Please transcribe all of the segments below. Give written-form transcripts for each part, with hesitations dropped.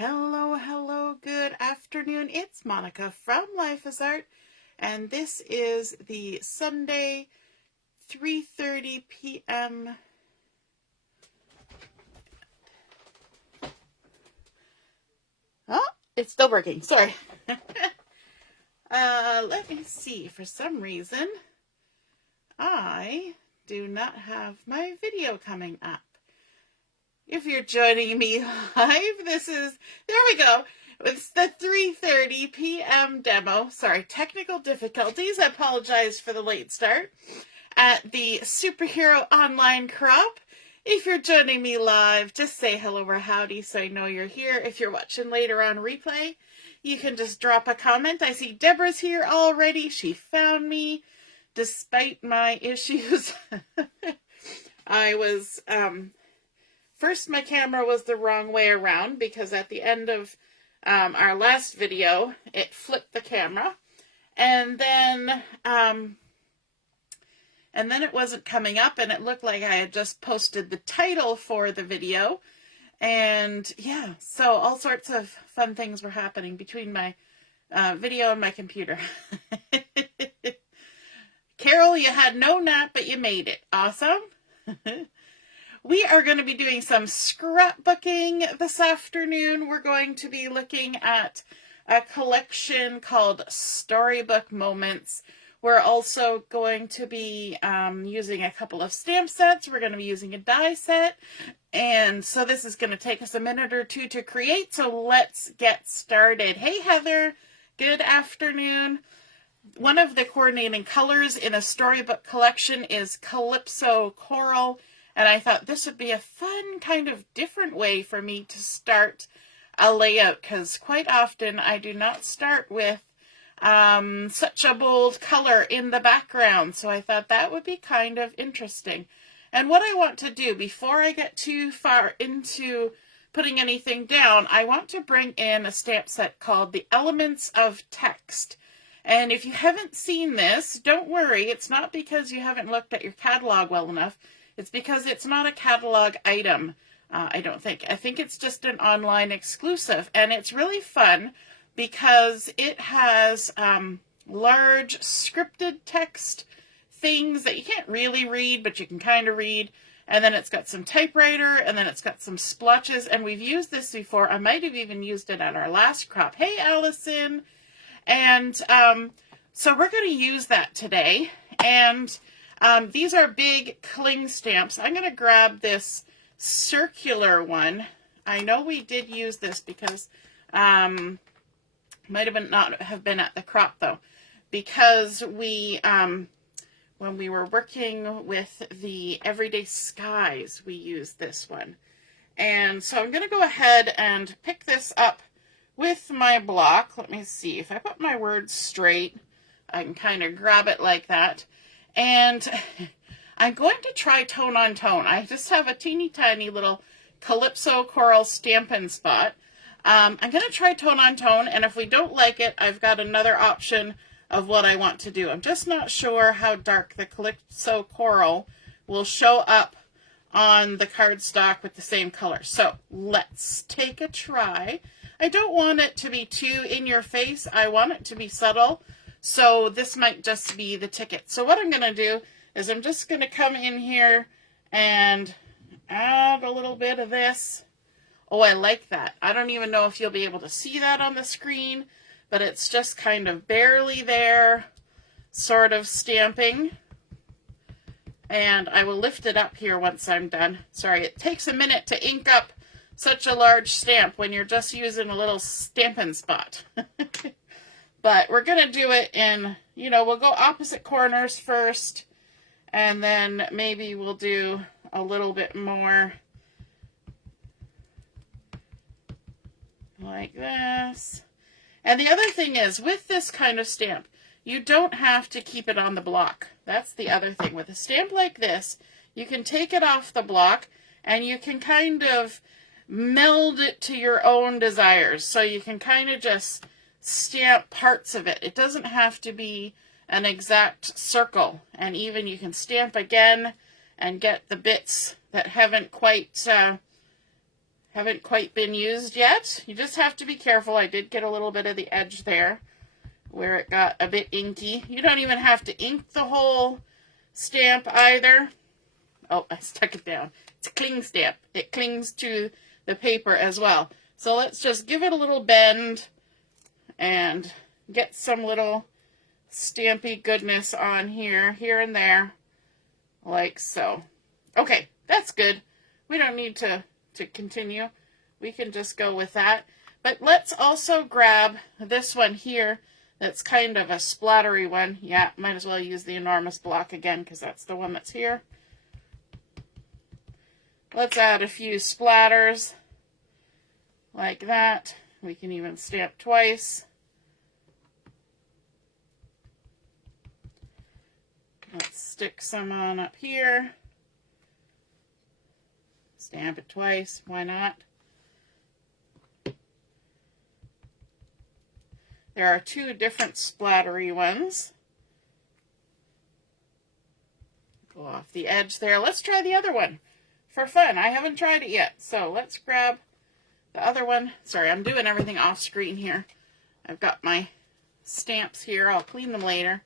Hello, hello, good afternoon. It's Monica from Life is Art, and this is the Sunday 3:30 p.m. Oh, it's still working. Sorry. Let me see. For some reason, I do not have my video coming up. If you're joining me live, there we go. It's the 3:30 p.m. demo. Sorry, technical difficulties. I apologize for the late start. At the Superhero Online Crop. If you're joining me live, just say hello or howdy so I know you're here. If you're watching later on replay, you can just drop a comment. I see Deborah's here already. She found me despite my issues. I was... First, my camera was the wrong way around because at the end of our last video, it flipped the camera. And then it wasn't coming up, and it looked like I had just posted the title for the video. And yeah, so all sorts of fun things were happening between my video and my computer. Carol, you had no nap, but you made it. Awesome. We are going to be doing some scrapbooking this afternoon. We're going to be looking at a collection called Storybook Moments. We're also going to be using a couple of stamp sets. We're going to be using a die set. And so this is going to take us a minute or two to create. So let's get started. Hey, Heather. Good afternoon. One of the coordinating colors in a storybook collection is Calypso Coral. And I thought this would be a fun kind of different way for me to start a layout, because quite often I do not start with such a bold color in the background. So I thought that would be kind of interesting. And what I want to do before I get too far into putting anything down, I want to bring in a stamp set called The Elements of Text. And if you haven't seen this, don't worry. It's not because you haven't looked at your catalog well enough. It's because it's not a catalog item, I don't think. I think it's just an online exclusive. And it's really fun because it has large scripted text things that you can't really read, but you can kind of read. And then it's got some typewriter, and then it's got some splotches. And we've used this before. I might have even used it at our last crop. Hey, Allison. And so we're going to use that today. And these are big cling stamps. I'm going to grab this circular one. I know we did use this because, might have been not have been at the crop though, because we, when we were working with the Everyday Skies, we used this one. And so I'm going to go ahead and pick this up with my block. Let me see if I put my words straight, I can kind of grab it like that. And I'm going to try tone on tone. I just have a teeny tiny little Calypso Coral Stampin' Spot. I'm going to try tone on tone, and if we don't like it, I've got another option of what I want to do. I'm just not sure how dark the Calypso Coral will show up on the cardstock with the same color. So let's take a try. I don't want it to be too in your face. I want it to be subtle. So this might just be the ticket. So what I'm going to do is I'm just going to come in here and add a little bit of this. Oh, I like that. I don't even know if you'll be able to see that on the screen, but it's just kind of barely there, sort of stamping. And I will lift it up here once I'm done. Sorry, it takes a minute to ink up such a large stamp when you're just using a little Stampin' Spot. But we're going to do it in, we'll go opposite corners first, and then maybe we'll do a little bit more like this. And the other thing is, with this kind of stamp, you don't have to keep it on the block. That's the other thing. With a stamp like this, you can take it off the block, and you can kind of meld it to your own desires. So you can kind of just stamp parts of it. It doesn't have to be an exact circle, and even you can stamp again and get the bits that haven't quite haven't quite been used yet. You just have to be careful. I did get a little bit of the edge there where it got a bit inky. You don't even have to ink the whole stamp either. Oh, I stuck it down. It's a cling stamp. It clings to the paper as well. So let's just give it a little bend and get some little stampy goodness on here and there, like so. Okay, that's good. We don't need to continue. We can just go with that. But let's also grab this one here that's kind of a splattery one. Yeah, might as well use the enormous block again because that's the one that's here. Let's add a few splatters like that. We can even stamp twice. Let's stick some on up here. Stamp it twice, why not? There are two different splattery ones. Go off the edge there. Let's try the other one for fun. I haven't tried it yet, so let's grab the other one. Sorry, I'm doing everything off screen here. I've got my stamps here. I'll clean them later.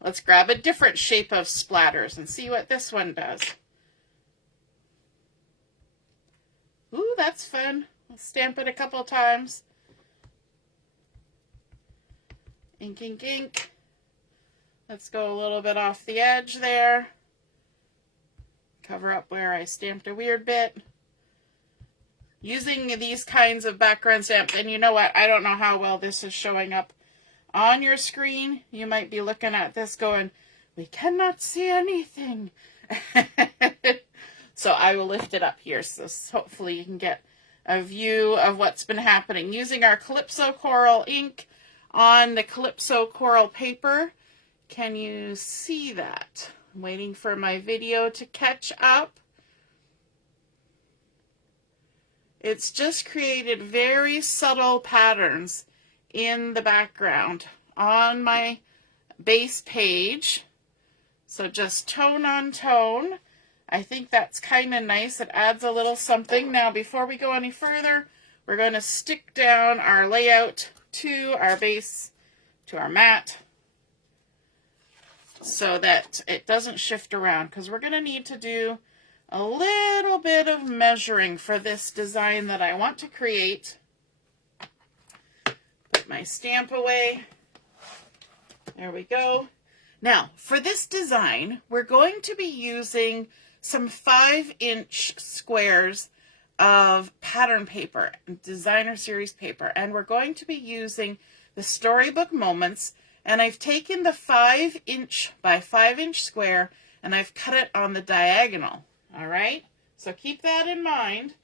Let's grab a different shape of splatters and see what this one does. Ooh, that's fun. I'll stamp it a couple times. Ink, ink, ink. Let's go a little bit off the edge there. Cover up where I stamped a weird bit. Using these kinds of background stamps, and you know what? I don't know how well this is showing up on your screen. You might be looking at this going, we cannot see anything. So I will lift it up here so hopefully you can get a view of what's been happening. Using our Calypso Coral ink on the Calypso Coral paper. Can you see that? I'm waiting for my video to catch up. It's just created very subtle patterns in the background on my base page. So just tone on tone. I think that's kind of nice. It adds a little something. Now, before we go any further, we're going to stick down our layout to our base, to our mat, so that it doesn't shift around, because we're going to need to do a little bit of measuring for this design that I want to create. Put my stamp away. There we go. Now, for this design, we're going to be using some 5-inch squares of pattern paper, designer series paper, and we're going to be using the Storybook Moments, and I've taken the 5-inch by 5-inch square and I've cut it on the diagonal. All right, so keep that in mind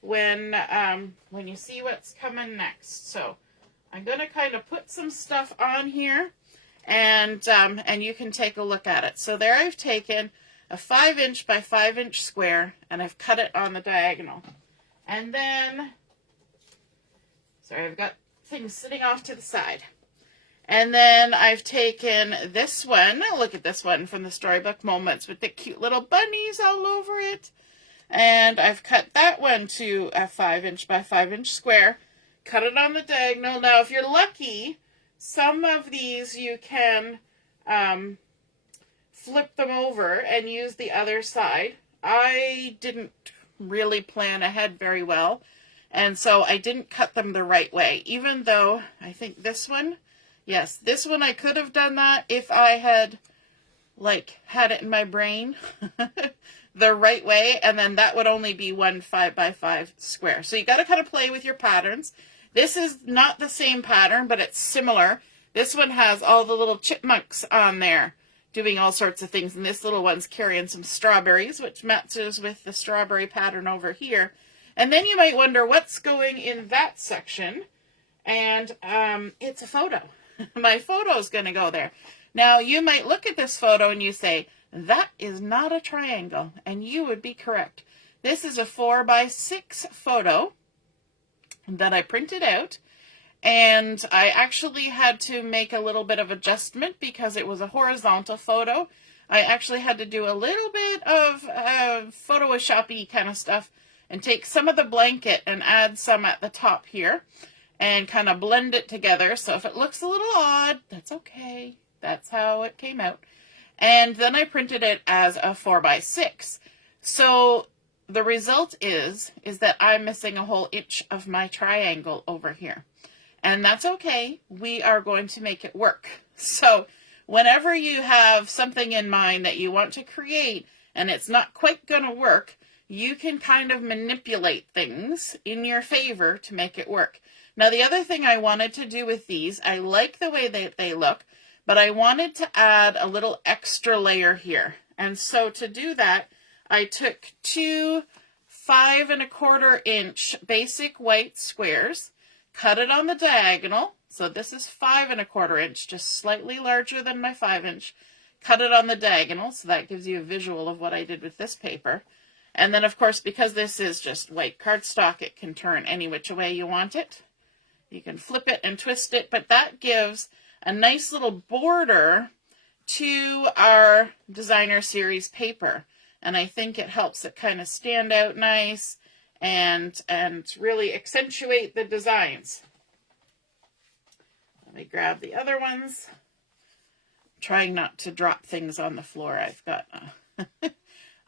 when you see what's coming next. So I'm going to kind of put some stuff on here, and you can take a look at it. So there I've taken a 5-inch by 5-inch square and I've cut it on the diagonal. And then, sorry, I've got things sitting off to the side. And then I've taken this one, look at this one from the Storybook Moments with the cute little bunnies all over it. And I've cut that one to a 5-inch by 5-inch square, cut it on the diagonal. Now, if you're lucky, some of these you can flip them over and use the other side. I didn't really plan ahead very well, and so I didn't cut them the right way, even though I think this one, yes, this one I could have done that if I had had it in my brain the right way, and then that would only be one 5 by 5 square. So you got to kind of play with your patterns. This is not the same pattern, but it's similar. This one has all the little chipmunks on there doing all sorts of things, and this little one's carrying some strawberries, which matches with the strawberry pattern over here. And then you might wonder what's going in that section, and it's a photo. My photo is going to go there. Now, you might look at this photo and you say, that is not a triangle, and you would be correct. This is a 4 by 6 photo that I printed out, and I actually had to make a little bit of adjustment because it was a horizontal photo. I actually had to do a little bit of Photoshop-y kind of stuff and take some of the blanket and add some at the top here and kind of blend it together. So if it looks a little odd, that's okay. That's how it came out. And then I printed it as a 4x6. So the result is that I'm missing a whole inch of my triangle over here. And that's okay. We are going to make it work. So whenever you have something in mind that you want to create and it's not quite going to work, you can kind of manipulate things in your favor to make it work. Now, the other thing I wanted to do with these, I like the way that they look, but I wanted to add a little extra layer here. And so to do that, I took two 5 1/4 inch basic white squares, cut it on the diagonal. So this is 5 1/4 inch, just slightly larger than my 5 inch. Cut it on the diagonal, so that gives you a visual of what I did with this paper. And then, of course, because this is just white cardstock, it can turn any which way you want it. You can flip it and twist it, but that gives a nice little border to our designer series paper. And I think it helps it kind of stand out nice and really accentuate the designs. Let me grab the other ones. I'm trying not to drop things on the floor. I've got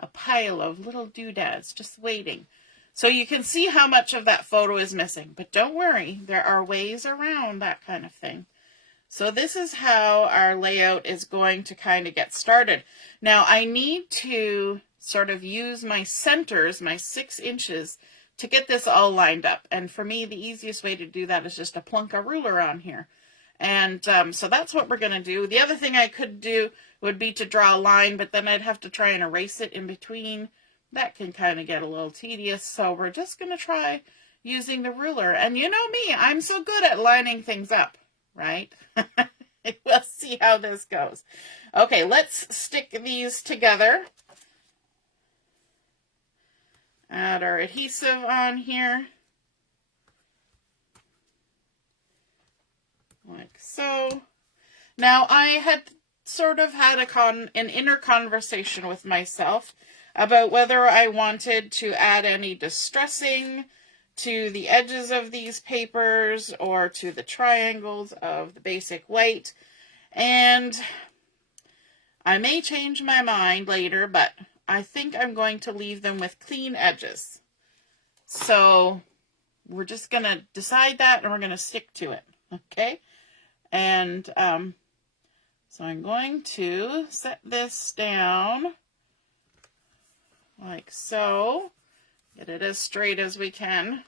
a pile of little doodads just waiting. So you can see how much of that photo is missing, but don't worry, there are ways around that kind of thing. So this is how our layout is going to kind of get started. Now I need to sort of use my centers, my 6 inches, to get this all lined up. And for me, the easiest way to do that is just to plunk a ruler on here. And so that's what we're going to do. The other thing I could do would be to draw a line, but then I'd have to try and erase it in between. That can kind of get a little tedious, so we're just going to try using the ruler. And you know me, I'm so good at lining things up, right? We'll see how this goes. Okay, let's stick these together. Add our adhesive on here. Like so. Now, I had sort of had an inner conversation with myself about whether I wanted to add any distressing to the edges of these papers or to the triangles of the basic white. And I may change my mind later, but I think I'm going to leave them with clean edges. So we're just going to decide that and we're going to stick to it. Okay? And so I'm going to set this down like so. Get it as straight as we can.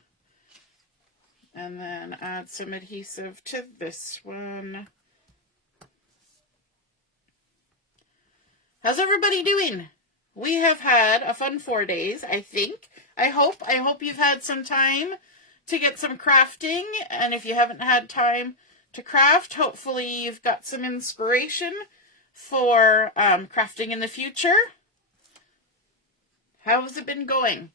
And then add some adhesive to this one. How's everybody doing? We have had a fun 4 days, I think. I hope you've had some time to get some crafting. And if you haven't had time to craft, hopefully you've got some inspiration for crafting in the future. How has it been going?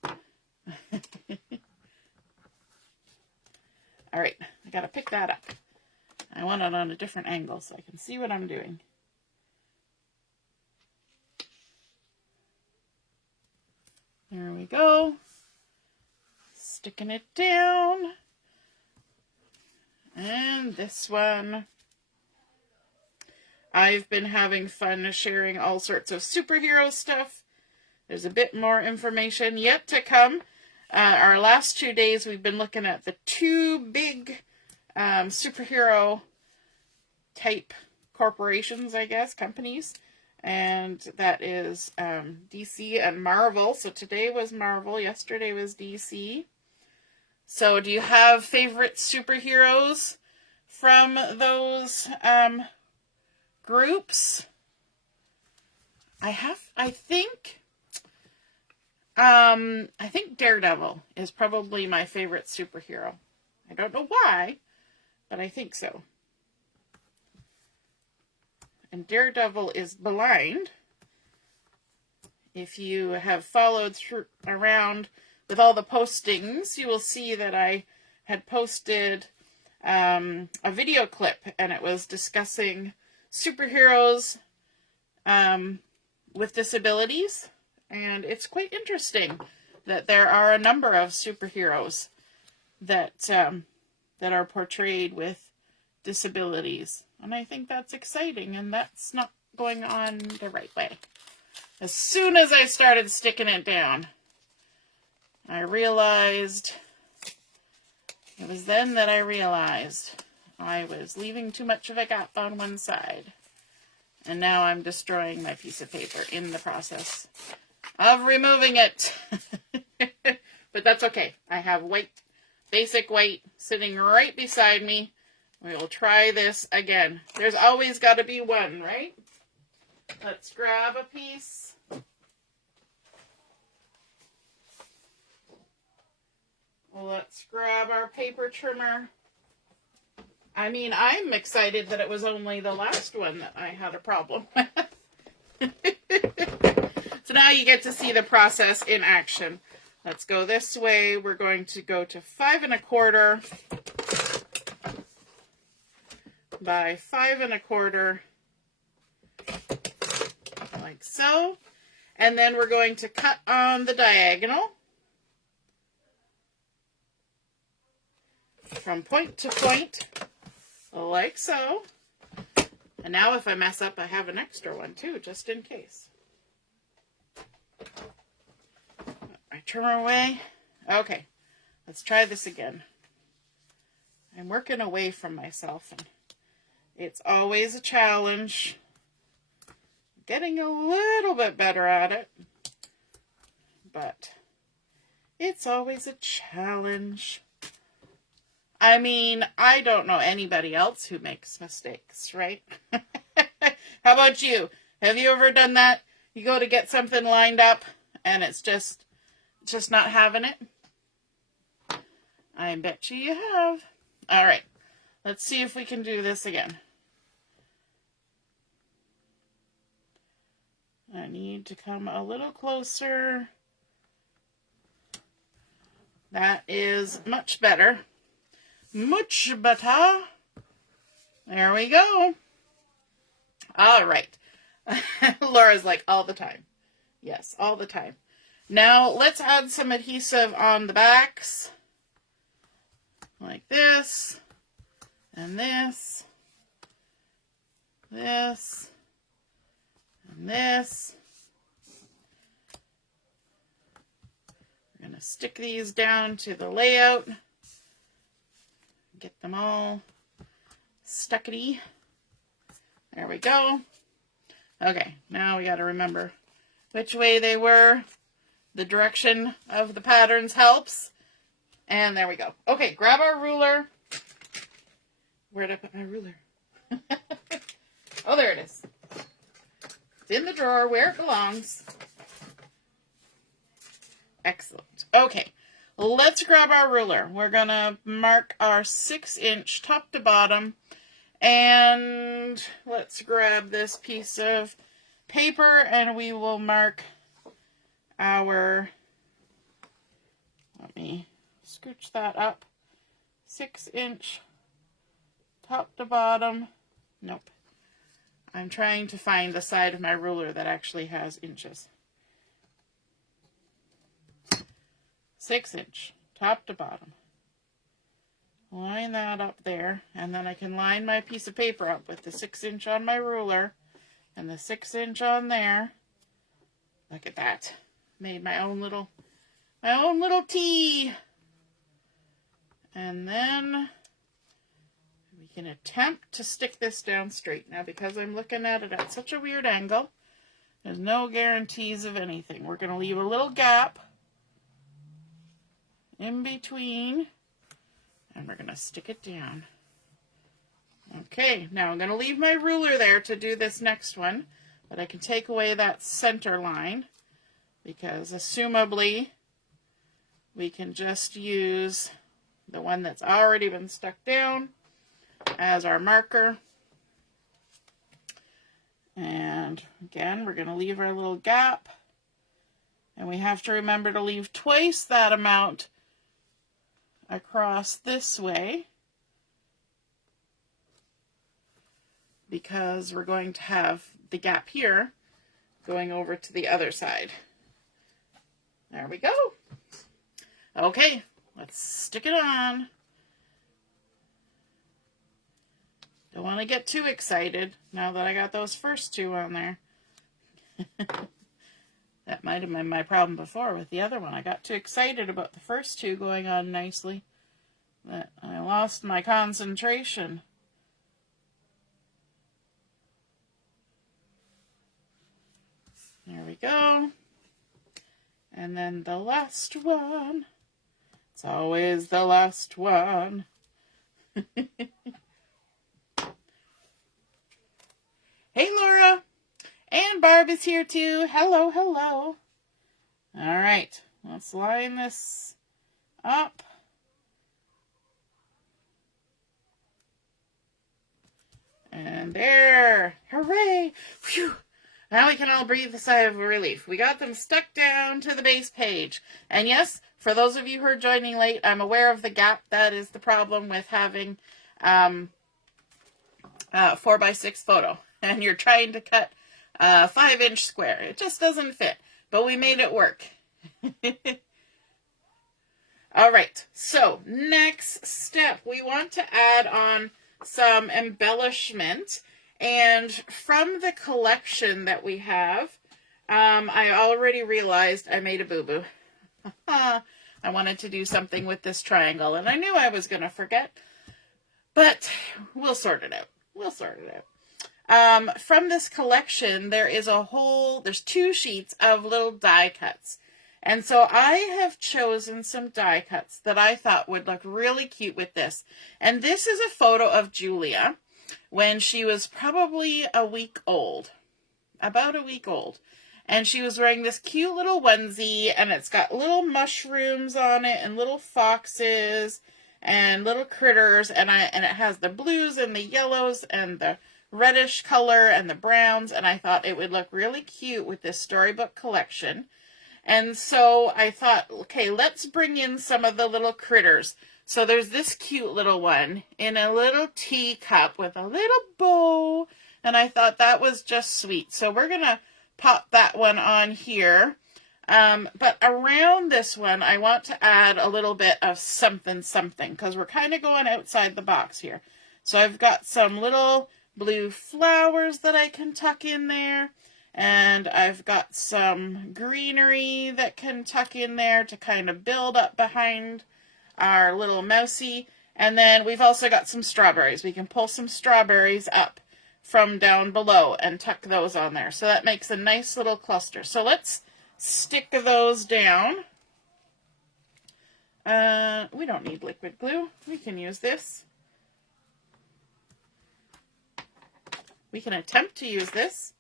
All right, I gotta pick that up. I want it on a different angle so I can see what I'm doing. There we go. Sticking it down. And this one. I've been having fun sharing all sorts of superhero stuff. There's a bit more information yet to come. Our last 2 days we've been looking at the 2 big superhero type corporations, I guess, companies. And that is DC and Marvel. So today was Marvel, yesterday was DC. So do you have favorite superheroes from those groups? I think Daredevil is probably my favorite superhero. I don't know why, but I think so. And Daredevil is blind. If you have followed around with all the postings, you will see that I had posted a video clip, and it was discussing superheroes with disabilities, and it's quite interesting that there are a number of superheroes that that are portrayed with disabilities, and I think that's exciting, and that's not going on the right way. As soon as I started sticking it down, I realized, it was then that I realized I was leaving too much of a gap on one side. And now I'm destroying my piece of paper in the process of removing it. But that's okay. I have white, basic white, sitting right beside me. We will try this again. There's always got to be one, right? Let's grab a piece. Let's grab our paper trimmer. I mean, I'm excited that it was only the last one that I had a problem with. So now you get to see the process in action. Let's go this way. We're going to go to 5 1/4 by 5 1/4, like so. And then we're going to cut on the diagonal from point to point, like so. And now if I mess up, I have an extra one too, just in case. Put my trimmer away. Okay, let's try this again. I'm working away from myself, and it's always a challenge. Getting a little bit better at it, but it's always a challenge. I mean, I don't know anybody else who makes mistakes, right? How about you? Have you ever done that? You go to get something lined up and it's just not having it? I bet you have. All right, let's see if we can do this again. I need to come a little closer. That is much better. Much better. There we go. All right. Laura's like, all the time. Yes, all the time. Now, let's add some adhesive on the backs. Like this. And this. This. And this. We're going to stick these down to the layout. Get them all stuckity. There we go. Okay, now we got to remember which way they were. The direction of the patterns helps. And there we go. Okay, grab our ruler. Where did I put my ruler? Oh, there it is. It's in the drawer where it belongs. Excellent. Okay, let's grab our ruler. We're going to mark our 6-inch top to bottom. And let's grab this piece of paper and we will mark our, let me scooch that up, 6-inch top to bottom. Nope. I'm trying to find the side of my ruler that actually has inches. 6-inch, top to bottom. Line that up there, and then I can line my piece of paper up with the 6-inch on my ruler and the 6-inch on there. Look at that. Made my own little T. And then we can attempt to stick this down straight. Now, because I'm looking at it at such a weird angle, there's no guarantees of anything. We're going to leave a little gap in between, and we're going to stick it down. Okay, now I'm going to leave my ruler there to do this next one, but I can take away that center line, because assumably we can just use the one that's already been stuck down as our marker. And again, we're going to leave our little gap, and we have to remember to leave twice that amount across this way, because we're going to have the gap here going over to the other side. There we go. Okay, let's stick it on. Don't want to get too excited now that I got those first two on there. That might have been my problem before with the other one. I got too excited about the first two going on nicely that I lost my concentration. There we go. And then the last one. It's always the last one. Hey, Laura. And Barb is here too. Hello, hello. All right. Let's line this up. And there. Hooray. Phew. Now we can all breathe a sigh of relief. We got them stuck down to the base page. And yes, for those of you who are joining late, I'm aware of the gap. That is the problem with having 4x6 photo. And you're trying to cut a 5-inch square. It just doesn't fit. But we made it work. All right. So next step, we want to add on some embellishment. And from the collection that we have, I already realized I made a boo-boo. I wanted to do something with this triangle, and I knew I was going to forget, but we'll sort it out. We'll sort it out. From this collection, there's 2 sheets of little die cuts. And so I have chosen some die cuts that I thought would look really cute with this. And this is a photo of Julia when she was probably a week old, about a week old. And she was wearing this cute little onesie, and it's got little mushrooms on it and little foxes and little critters, and it has the blues and the yellows and the reddish color and the browns, and I thought it would look really cute with this storybook collection. And so I thought, okay, let's bring in some of the little critters. So there's this cute little one in a little teacup with a little bow, and I thought that was just sweet. So we're going to pop that one on here. But around this one, I want to add a little bit of something, because we're kind of going outside the box here. So I've got some little blue flowers that I can tuck in there. And I've got some greenery that can tuck in there to kind of build up behind our little mousey. And then we've also got some strawberries. We can pull some strawberries up from down below and tuck those on there. So that makes a nice little cluster. So let's stick those down. We don't need liquid glue. We can use this. We can attempt to use this.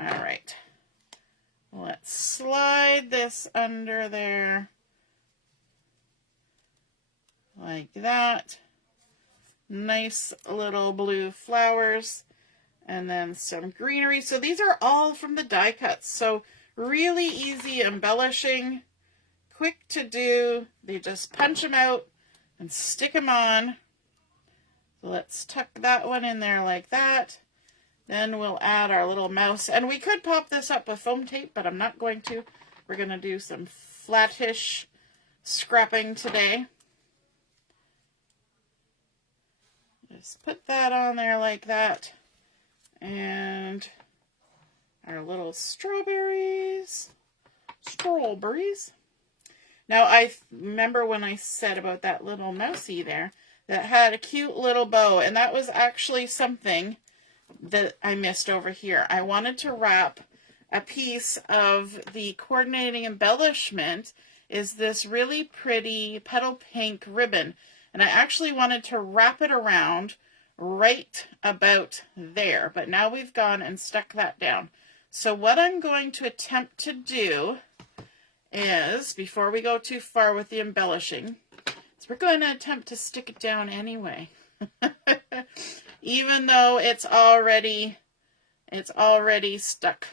All right. Let's slide this under there like that. Nice little blue flowers and then some greenery. So these are all from the die cuts. So really easy embellishing, quick to do. They just punch them out and stick them on. So let's tuck that one in there like that. Then we'll add our little mouse. And we could pop this up with foam tape, but I'm not going to. We're going to do some flattish scrapping today. Just put that on there like that. And our little strawberries. Now, I remember when I said about that little mousey there that had a cute little bow, and that was actually something that I missed over here. I wanted to wrap a piece of the coordinating embellishment is this really pretty petal pink ribbon, and I actually wanted to wrap it around right about there, but now we've gone and stuck that down. So what I'm going to attempt to do is, before we go too far with the embellishing, is we're going to attempt to stick it down anyway. Even though it's already stuck.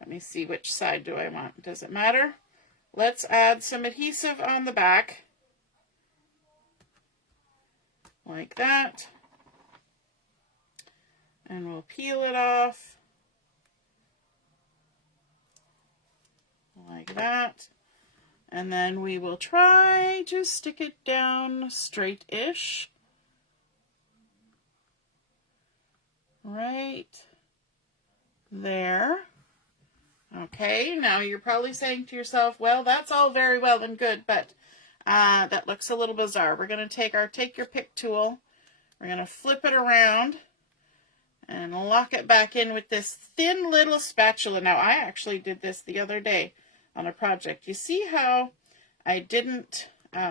Let me see, which side do I want? Does it matter? Let's add some adhesive on the back. Like that. And we'll peel it off like that. And then we will try to stick it down straight-ish. Right there. Okay, now you're probably saying to yourself, well, that's all very well and good, but that looks a little bizarre. We're going to take our Take Your Pick tool. We're going to flip it around and lock it back in with this thin little spatula. Now, I actually did this the other day on a project. You see how I didn't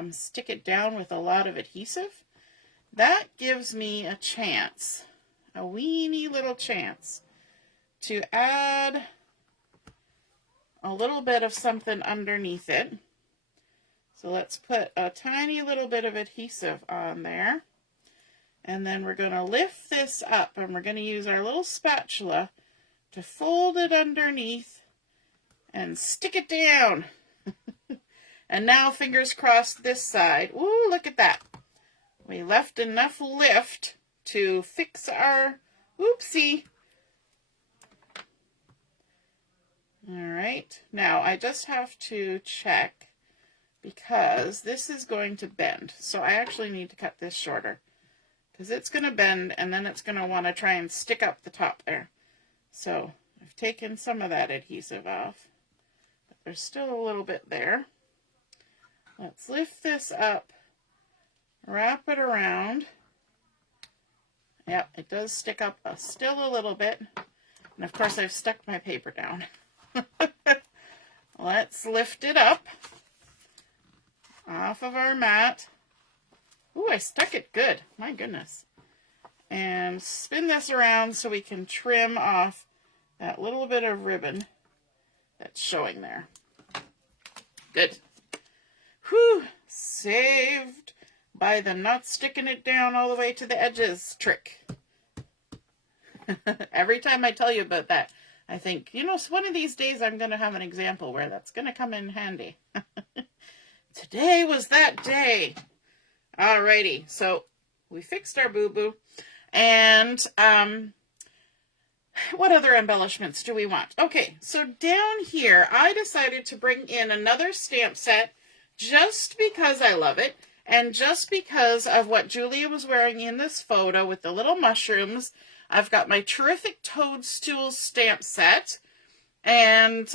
stick it down with a lot of adhesive? That gives me a chance, a weeny little chance, to add a little bit of something underneath it. So let's put a tiny little bit of adhesive on there. And then we're going to lift this up, and we're going to use our little spatula to fold it underneath and stick it down. And now, fingers crossed this side. Ooh, look at that. We left enough lift to fix our oopsie. All right. Now, I just have to check because this is going to bend. So I actually need to cut this shorter because it's going to bend, and then it's going to want to try and stick up the top there. So I've taken some of that adhesive off, but there's still a little bit there. Let's lift this up, wrap it around. Yep, it does stick up still a little bit. And of course I've stuck my paper down. Let's lift it up off of our mat. Ooh, I stuck it good. My goodness. And spin this around so we can trim off that little bit of ribbon that's showing there. Good. Whew, saved by the not sticking it down all the way to the edges trick. Every time I tell you about that, I think, you know, one of these days I'm going to have an example where that's going to come in handy. Today was that day. Alrighty, so we fixed our boo-boo. And what other embellishments do we want? Okay, so down here, I decided to bring in another stamp set just because I love it, and just because of what Julia was wearing in this photo with the little mushrooms. I've got my Terrific Toadstool stamp set, and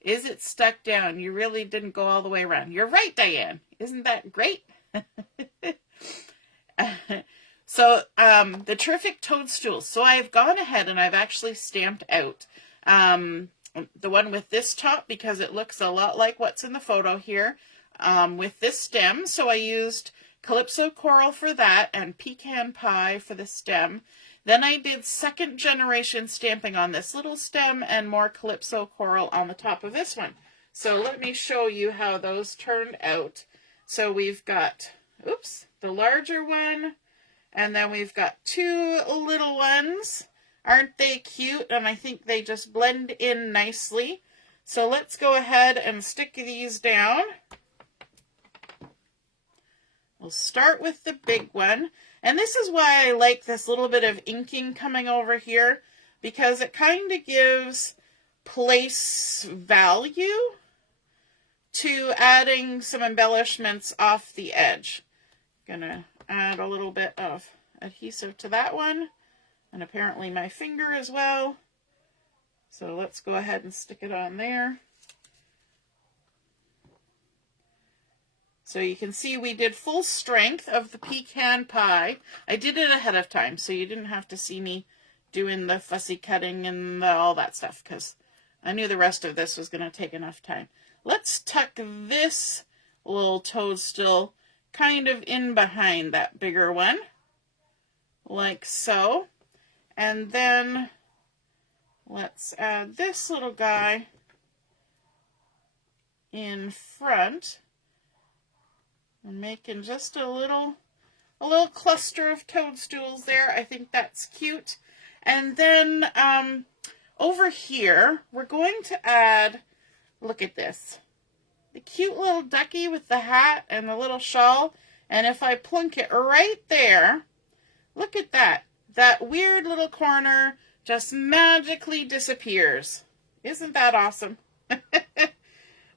is it stuck down? You really didn't go all the way around. You're right, Diane. Isn't that great? So the Terrific Toadstools. So I've gone ahead and I've actually stamped out the one with this top because it looks a lot like what's in the photo here with this stem. So I used Calypso Coral for that and Pecan Pie for the stem. Then I did second generation stamping on this little stem and more Calypso Coral on the top of this one. So let me show you how those turned out. So we've got, oops, the larger one, and then we've got two little ones. Aren't they cute? And I think they just blend in nicely. So let's go ahead and stick these down. We'll start with the big one. And this is why I like this little bit of inking coming over here, because it kind of gives place value to adding some embellishments off the edge. Gonna add a little bit of adhesive to that one, and apparently my finger as well. So let's go ahead and stick it on there. So you can see we did full strength of the Pecan Pie. I did it ahead of time, so you didn't have to see me doing the fussy cutting and all that stuff, because I knew the rest of this was going to take enough time. Let's tuck this little toadstool kind of in behind that bigger one, like so. And then let's add this little guy in front. I'm making just a little cluster of toadstools there. I think that's cute. And then over here, we're going to add, look at this, the cute little ducky with the hat and the little shawl. And if I plunk it right there, look at that. that weird little corner just magically disappears. Isn't that awesome?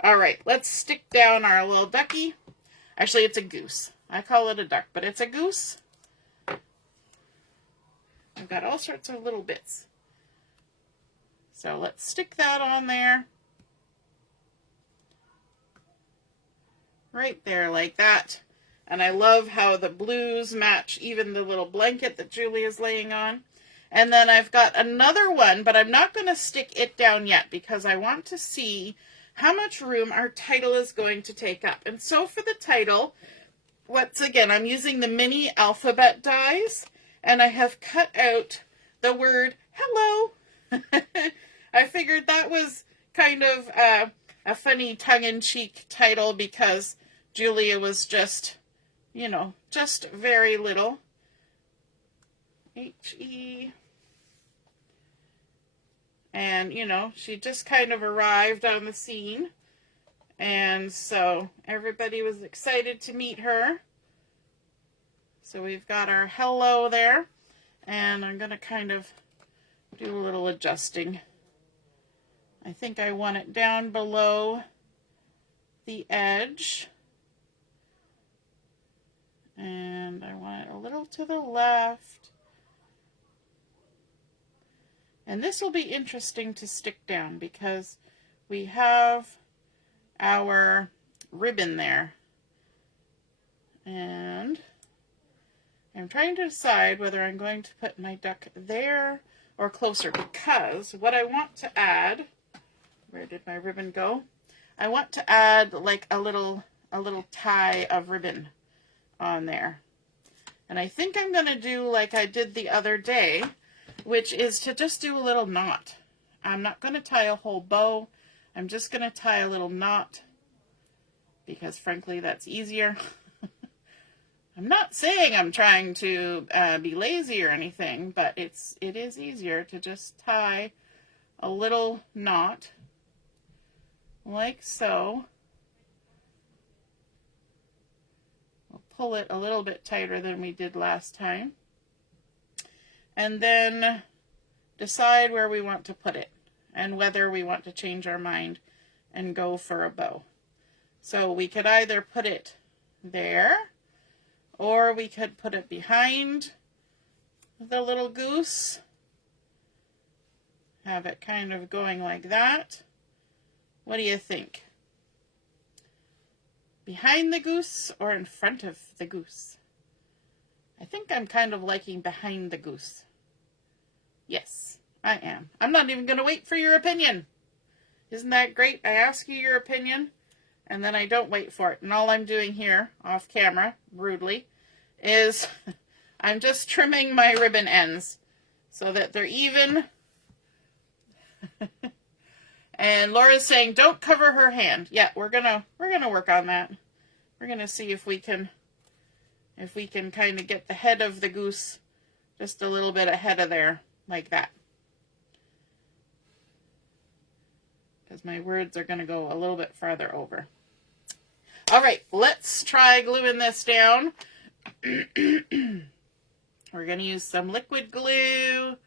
All right, let's stick down our little ducky. Actually, it's a goose. I call it a duck, but it's a goose. I've got all sorts of little bits. So let's stick that on there. Right there like that. And I love how the blues match even the little blanket that Julia's laying on. And then I've got another one, but I'm not going to stick it down yet because I want to see how much room our title is going to take up. And so for the title, once again, I'm using the mini alphabet dies, and I have cut out the word hello. I figured that was kind of a funny tongue-in-cheek title because Julia was just, you know, just very little. H-E. And, you know, she just kind of arrived on the scene. And so everybody was excited to meet her. So we've got our hello there. And I'm going to kind of do a little adjusting. I think I want it down below the edge. And I want it a little to the left. And this will be interesting to stick down because we have our ribbon there. And I'm trying to decide whether I'm going to put my duck there or closer because what I want to add, where did my ribbon go? I want to add like a little tie of ribbon on there. And I think I'm going to do like I did the other day, which is to just do a little knot. I'm not going to tie a whole bow. I'm just going to tie a little knot because frankly that's easier. I'm not saying I'm trying to be lazy or anything, but it is easier to just tie a little knot like so. We'll pull it a little bit tighter than we did last time. And then decide where we want to put it and whether we want to change our mind and go for a bow. So we could either put it there or we could put it behind the little goose. Have it kind of going like that. What do you think? Behind the goose or in front of the goose? I think I'm kind of liking behind the goose. Yes, I am. I'm not even going to wait for your opinion. Isn't that great? I ask you your opinion, and then I don't wait for it. And all I'm doing here, off camera, rudely, is I'm just trimming my ribbon ends so that they're even. And Laura's saying, don't cover her hand. Yeah, we're gonna work on that. We're gonna see if we can kind of get the head of the goose just a little bit ahead of there, like that. Because my words are gonna go a little bit farther over. All right, let's try gluing this down. We're gonna use some liquid glue.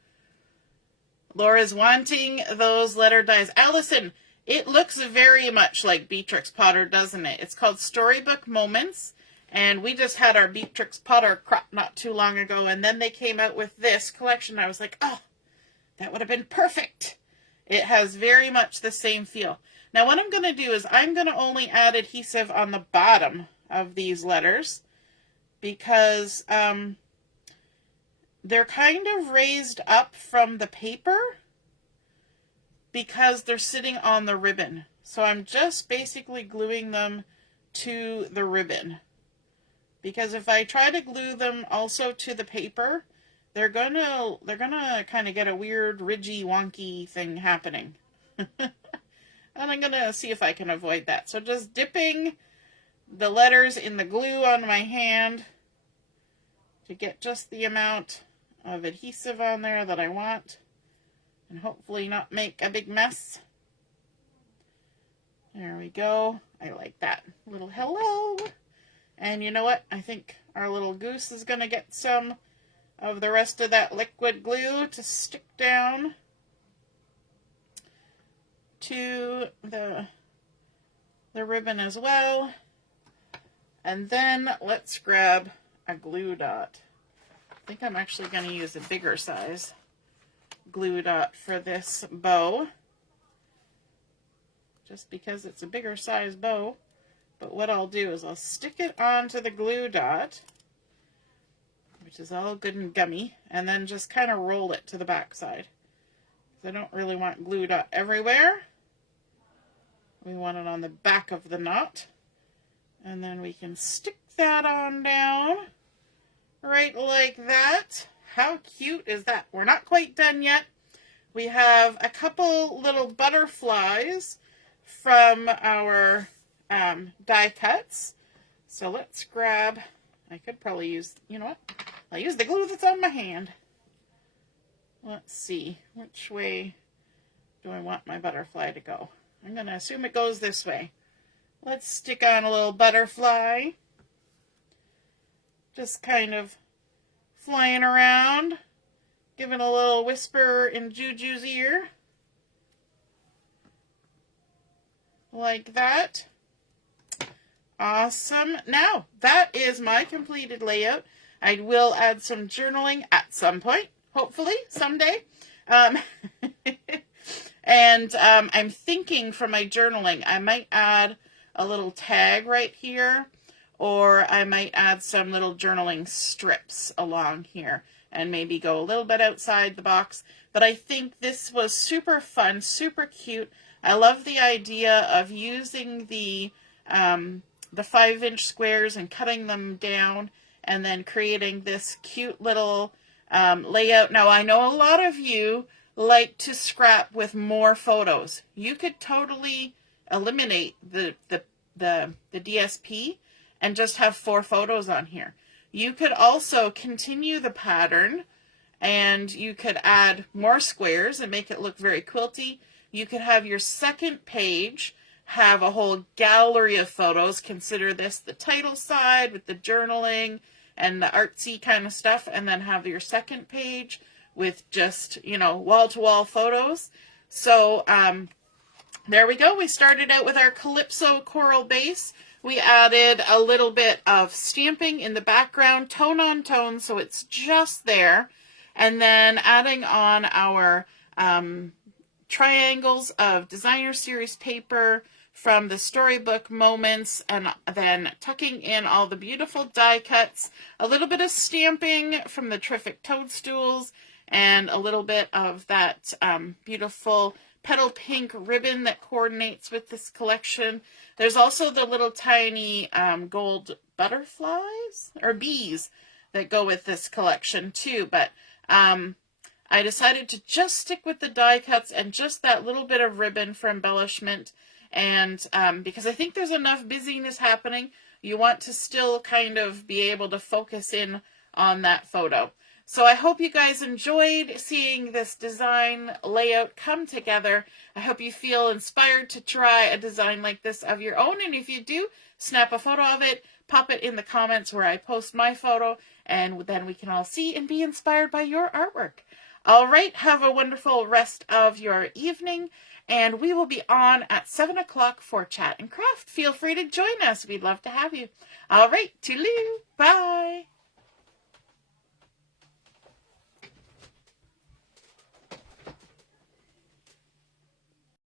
Laura's wanting those letter dies. Allison, it looks very much like Beatrix Potter, doesn't it? It's called Storybook Moments, and we just had our Beatrix Potter crop not too long ago, and then they came out with this collection. I was like, oh, that would have been perfect. It has very much the same feel. Now what I'm going to do is I'm going to only add adhesive on the bottom of these letters because they're kind of raised up from the paper because they're sitting on the ribbon. So I'm just basically gluing them to the ribbon. Because if I try to glue them also to the paper, they're gonna kind of get a weird ridgy wonky thing happening. And I'm gonna see if I can avoid that. So just dipping the letters in the glue on my hand to get just the amount of adhesive on there that I want and hopefully not make a big mess. There we go. I like that. Little hello. And you know what? I think our little goose is going to get some of the rest of that liquid glue to stick down to the ribbon as well. And then let's grab a glue dot. I think I'm actually going to use a bigger size glue dot for this bow, just because it's a bigger size bow. But what I'll do is I'll stick it onto the glue dot, which is all good and gummy, and then just kind of roll it to the back side. I don't really want glue dot everywhere. We want it on the back of the knot. And then we can stick that on down, right like that. How cute is that? We're not quite done yet. We have a couple little butterflies from our die cuts. So let's grab, I could probably use, you know what? I'll use the glue that's on my hand. Let's see, which way do I want my butterfly to go? I'm going to assume it goes this way. Let's stick on a little butterfly. Just kind of flying around, giving a little whisper in Juju's ear. Like that. Awesome. Now, that is my completed layout. I will add some journaling at some point, hopefully, someday. And I'm thinking for my journaling, I might add a little tag right here, or I might add some little journaling strips along here and maybe go a little bit outside the box. But I think this was super fun, super cute. I love the idea of using the 5-inch squares and cutting them down and then creating this cute little layout. Now, I know a lot of you like to scrap with more photos. You could totally eliminate the DSP and just have 4 photos on here. You could also continue the pattern and you could add more squares and make it look very quilty. You could have your second page have a whole gallery of photos. Consider this the title side with the journaling and the artsy kind of stuff, and then have your second page with just, you know, wall-to-wall photos. So there we go. We started out with our Calypso coral base. We added a little bit of stamping in the background, tone on tone, so it's just there. And then adding on our triangles of designer series paper from the storybook moments, and then tucking in all the beautiful die cuts, a little bit of stamping from the terrific toadstools, and a little bit of that beautiful petal pink ribbon that coordinates with this collection. There's also the little tiny gold butterflies or bees that go with this collection too, but I decided to just stick with the die cuts and just that little bit of ribbon for embellishment. And because I think there's enough busyness happening, you want to still kind of be able to focus in on that photo. So I hope you guys enjoyed seeing this design layout come together. I hope you feel inspired to try a design like this of your own. And if you do, snap a photo of it, pop it in the comments where I post my photo, and then we can all see and be inspired by your artwork. All right, have a wonderful rest of your evening, and we will be on at 7 o'clock for Chat and Craft. Feel free to join us. We'd love to have you. All right, toodaloo. Bye.